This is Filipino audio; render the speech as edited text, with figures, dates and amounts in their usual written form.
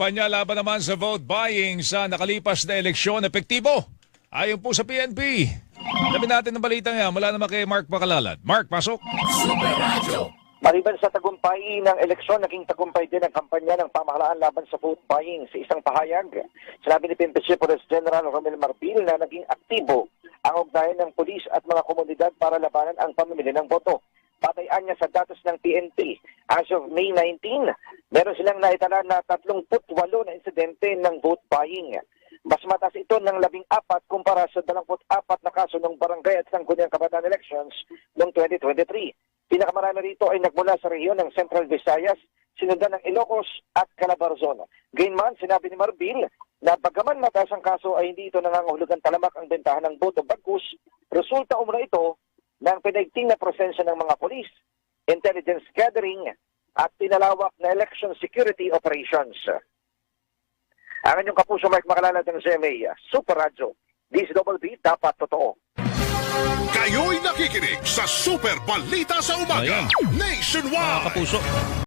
kampanya laban naman sa vote buying sa nakalipas na eleksyon epektibo. Ayon po sa PNP. Alamin natin ang balita nga mula naman kay Mark Bacalalat. Mark, pasok. Maliban sa tagumpay ng eleksyon, naging tagumpay din ang kampanya ng pamahalaan laban sa vote buying. Sa isang pahayag, sinabi ni PNP Chief Police General Romel Marbil na naging aktibo ang ugnayan ng pulis at mga komunidad para labanan ang pamimili ng boto. Batayan niya sa datos ng PNP. As of May 19, meron silang naitala na 38 na insidente ng vote buying. Mas mataas ito ng 14 kumpara sa 24 na kaso ng barangay at Sangguniang Kabataan Elections noong 2023. Pinakamarami rito ay nagmula sa rehiyon ng Central Visayas, sinundan ng Ilocos at Calabarzon. Gayunman, sinabi ni Marbil na bagaman mataas ang kaso ay hindi ito nangangahulugan talamak ang bentahan ng boto. Bagkus, resulta umano ito ng pinaigting na presensya ng mga polis, intelligence gathering at pinalawak na election security operations. Ang inyong kapuso Mark Bacalalat ng GMA, Super Radio, DZBB, dapat totoo. Kayo'y nakikinig sa Super Balita sa Umaga, Ayan. Nationwide. Kapuso.